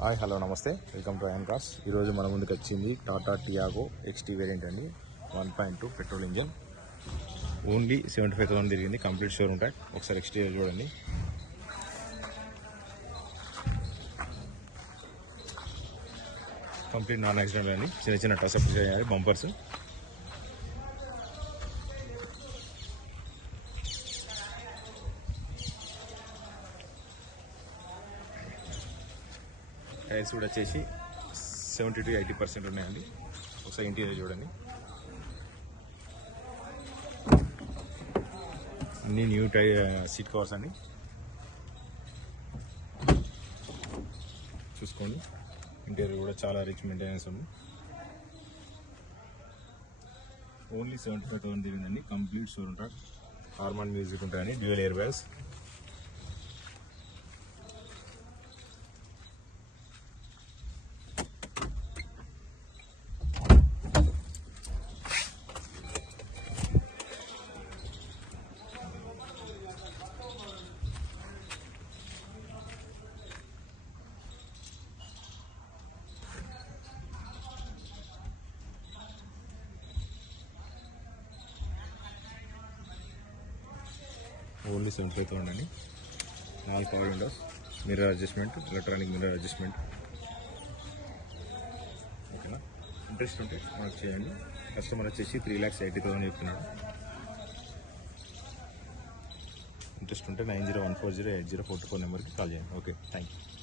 Hi hello నమస్తే, welcome to I'm cars. ఈరోజు మన ముందుకు వచ్చింది టాటా టియాగో XT వేరియంట్ అండి. 1.2 పెట్రోల్ ఇంజన్. ఓన్లీ 75,000 తిరిగింది. కంప్లీట్ షోరూమ్ ట్యాక్. ఒకసారి ఎక్స్టీరియర్ చూడండి. కంప్లీట్ నాన్ యాక్సిడెంట్ అండి. చిన్న చిన్న టచప్ చేయాలి. బంపర్స్ టైర్స్ కూడా వచ్చేసి 70 to 80% ఉన్నాయండి. ఒకసారి ఇంటీరియర్ చూడండి. అన్ని న్యూ సీట్ కవర్స్ అండి. చూసుకోండి, ఇంటీరియర్ కూడా చాలా రిచ్ మెయింటెనెన్స్ ఉంది. ఓన్లీ 75,000 దిగిందండి. Complete showroom track. Harman music ఉంటాయని, డ్యూయల్ ఎయిర్ బ్యాగ్స్. ఓన్లీ 75,000 అండి. 4 power windows, mirror adjustment, electronic mirror adjustment. ఓకేనా? ఇంట్రెస్ట్ ఉంటే మనకు చేయండి. కస్టమర్ వచ్చేసి 3,80,000 చెప్తున్నాడు. ఇంట్రెస్ట్ ఉంటే 9014080424 నెంబర్కి కాల్ చేయండి. Okay, thank you.